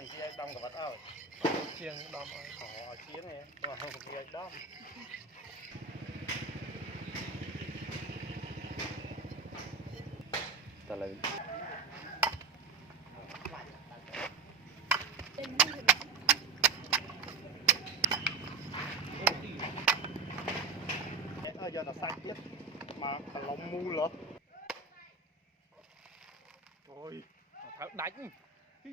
anh chị đong cả vật ơi chiêng đom ơi có chiếng này mà không có gì đom ta lấy giờ là sai tiếp mà thằng lông mu lắm ôi thằng đánh tí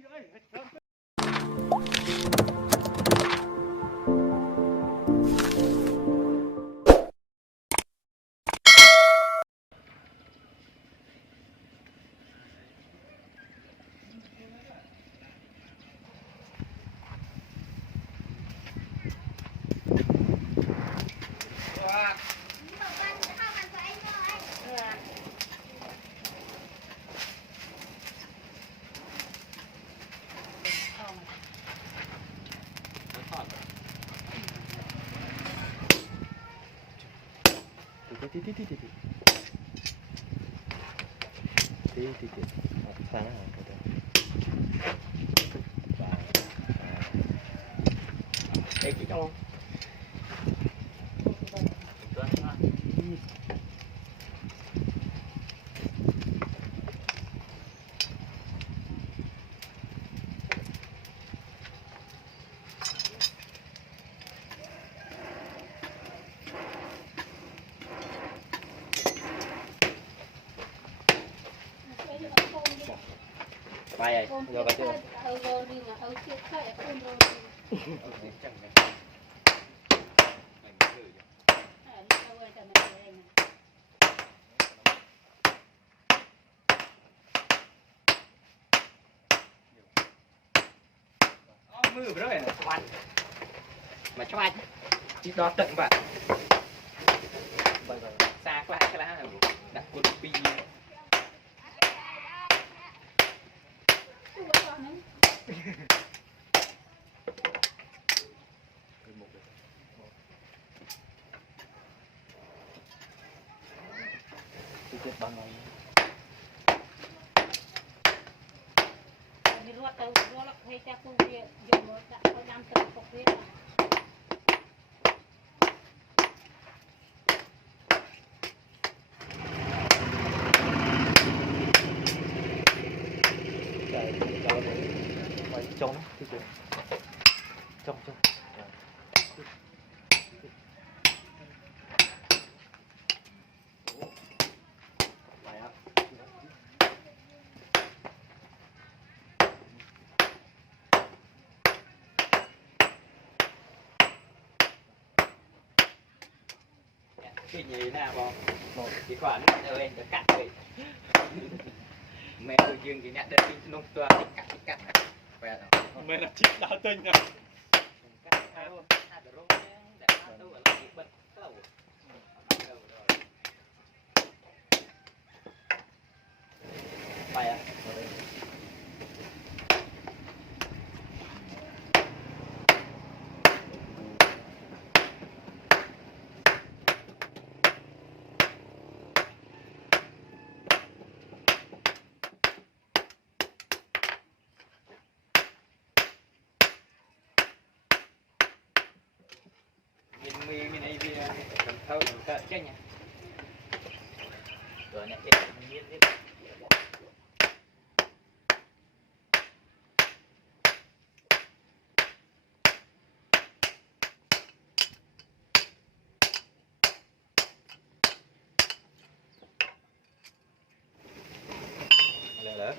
xa nó hả đây chị cho bay rồi, giờ bay chưa? Mưa rồi này, khoan mà cho anh chỉ đo tận vậy xa quá cái lá đặt cột pi chết bằng này đi ruột tàu ruột là hay cha cô kia dùng một đã có 5 tấn cọc kia trong trong cái gì nè bò một chỉ khoản ở đây để cắt vậy mẹ tôi dương thì nhặt đến nông toa cắt về mẹ là chip đào tinh à bay à mình này vì cần thâu cỡ chứ nhỉ rồi này cái miếng đấy là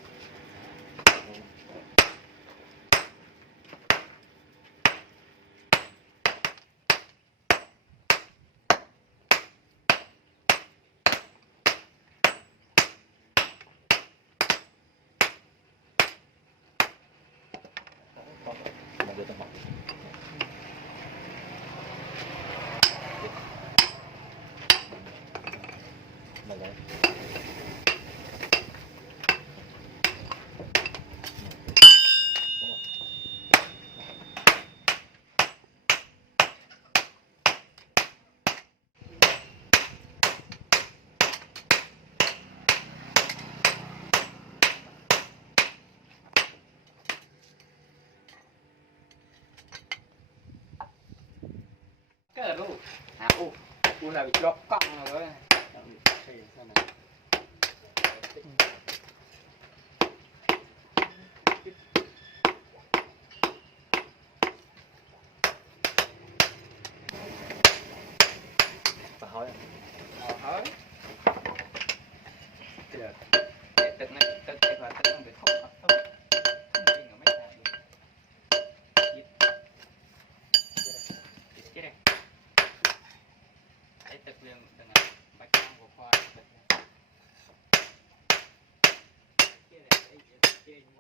à u là bị drop cong rồi bà hỏi hỏi để tự nó tự và tự nó bị không không không mấy chết đây để tự viên từng bạch quang của khoa chết đây chết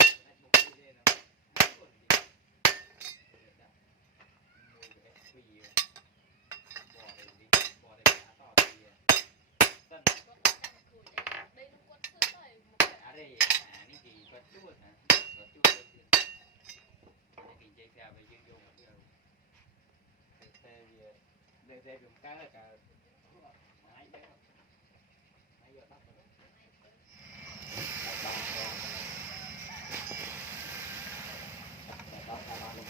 để dùng cái là cả máy đấy máy giờ bắt rồi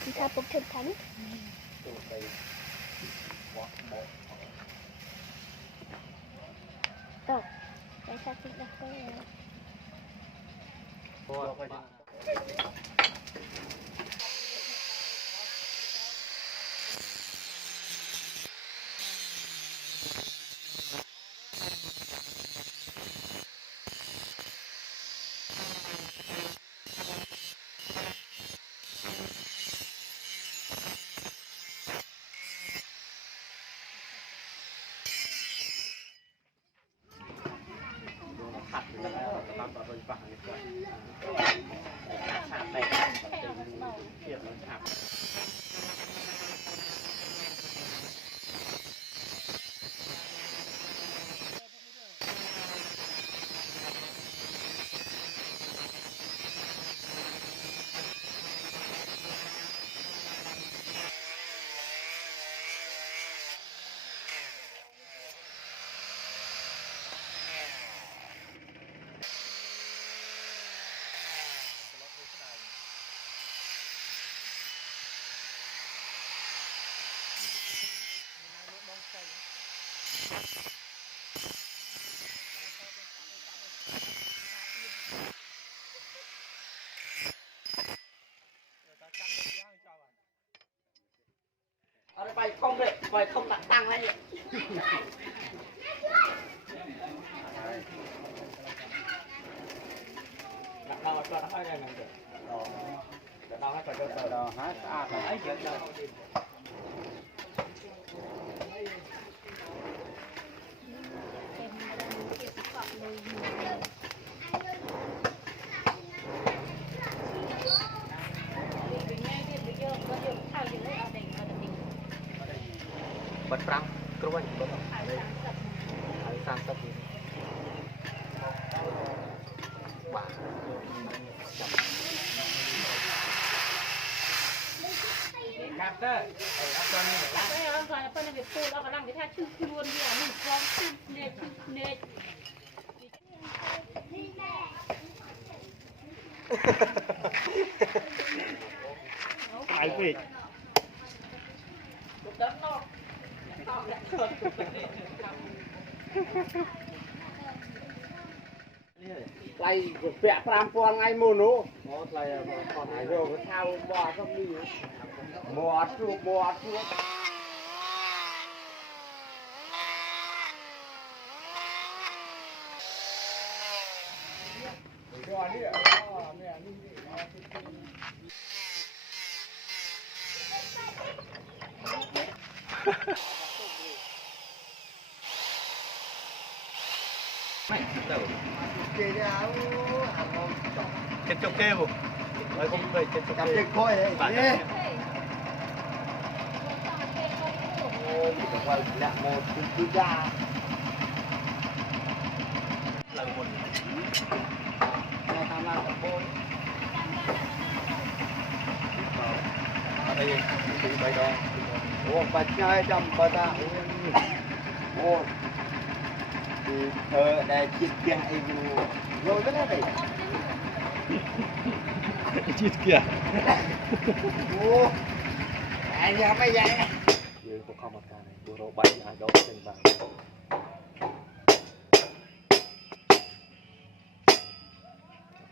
chúng ta phục thực thánh rồi để sao chúng ta có thật rồi đó làm vào rồi vàng như vậy thật đây thiệt là thật bài không đấy, bài không đặt tăng đấy. Đặt đâu cho nó hơi đây này. Đặt đâu hết phải cho đâu hết ấy chuyện đâu. Bật răng, cứ vậy, bật răng. Đây, hãy sang sắp đi. Bà. Cắt đó. Áp cho như vậy lắm. đây là gọi là phân biệt phụ đó có làm cái tha chư luôn đi à mình con chư nè ai vậy Lại vẽ pram con ngay mồ nô. Nó lại còn này rồi cái thao bò không đi. Bò chu. trên trong kêu nói không về trên trong kêu Coi đấy. Quay lại một thứ ra. lần một Nó tham gia tập bôi. ở đây thì bay đó Ủa, bạch ngay trong bà ta. Ủa. Thì thơ đây chiếc kia hay vô. Vô rất là đây. chít kìa Ủa. Ai ra mấy vậy? chơi của con một cái này bùa rô bay ai đâu trên bàn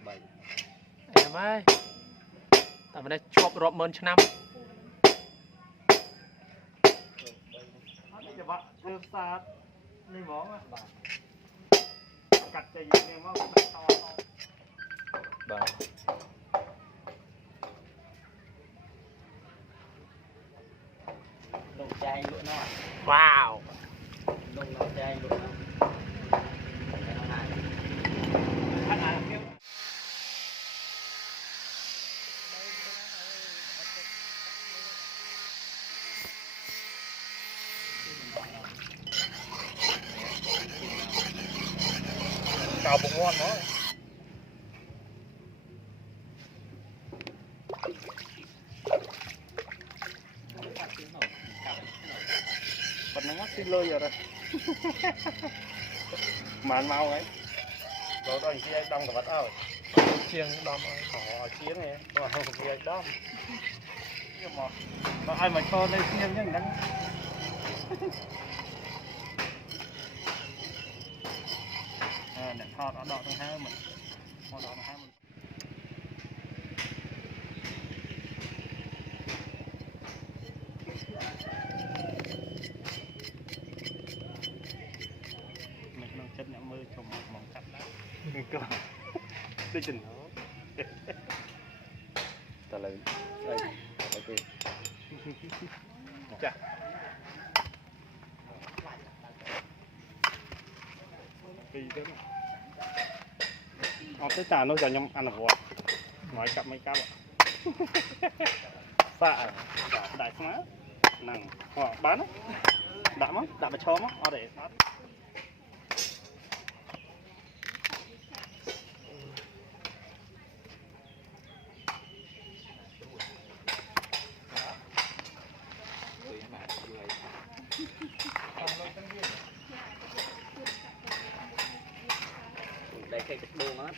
bay em ơi tại mình đây chọc rộp mơn cho nămจะว่าเธอซาดนี่หมอมากัดใจยิงเนี่ยว่าแบบต่อบ่า lồng chay lụa nó wow lồng chay lụa nó cái nó này anh này kêu cào bụng ngon đó bật nó ngắt xin lôi rồi đây màn mau ấy rồi anh kia đông cả bắt ơi chiêng đông họ chiếng này mà không kia đông nhưng mà ai mà cho đây chiêng nhá đắng nè thọ nó đỏ thằng hai mình thọ đỏ thằng hai mình chất nhắm mơ trong một mỏng cắt đó cơ đi trình nó ta lấy đây ok chà đi thế nó tới trà nó giờ nhom ăn là vội nói cặp mấy cặp ạ xạ đại má nàng họ bán đã mất đã mà cho mất ở để sát đây cây cắt đuông á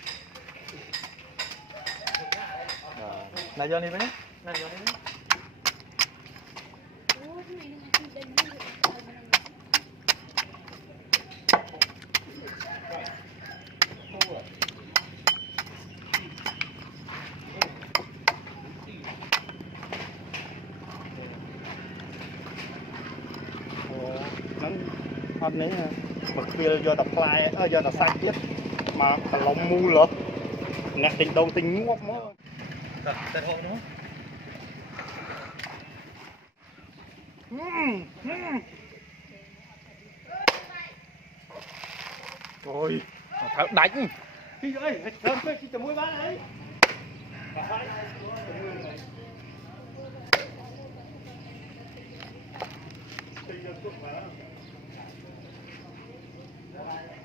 này giờ đi với nhé này giờ đi với anh ấy bật kia do tập play do tập sai tiếp mà thằng lòng mu lắm nè tình đầu tình ngốc mớ tên hộ nữa rồi thảo đánh khi ơi sớm khi tầm mũi bán ấy Hãy subscribe cho kênh Ghiền Mì Gõ để không bỏ lỡ